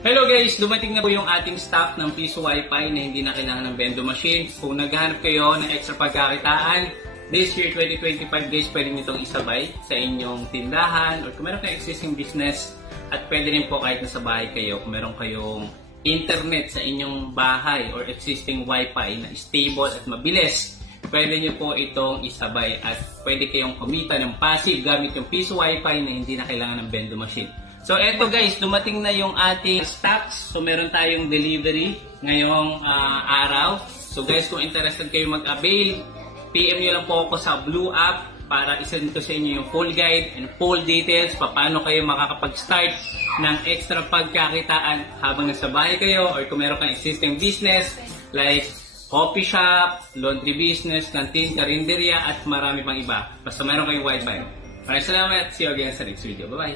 Hello guys! Dumating na po yung ating stock ng Piso Wi-Fi na hindi na kailangan ng vending machine. Kung naghahanap kayo ng extra pagkakitaan, this year 2025 guys, pwede nyo itong isabay sa inyong tindahan or kung meron kayong existing business at pwede rin po kahit nasa bahay kayo kung meron kayong internet sa inyong bahay or existing Wi-Fi na stable at mabilis. Pwede nyo po itong isabay at pwede kayong kumita ng passive gamit yung Piso Wi-Fi na hindi na kailangan ng vending machine. So eto guys, dumating na yung ating stocks. So meron tayong delivery ngayong araw. So guys, kung interested kayo mag-avail, PM nyo lang po ako sa Blue App para isend ko sa inyo yung full guide and full details paano kayo makakapag-start ng extra pagkakitaan habang nasa bahay kayo or kung meron kang existing business like coffee shop, laundry business, canteen, karinderya at marami pang iba. Basta meron kayong Wi-Fi. Maraming salamat. See you again sa next video. Bye-bye.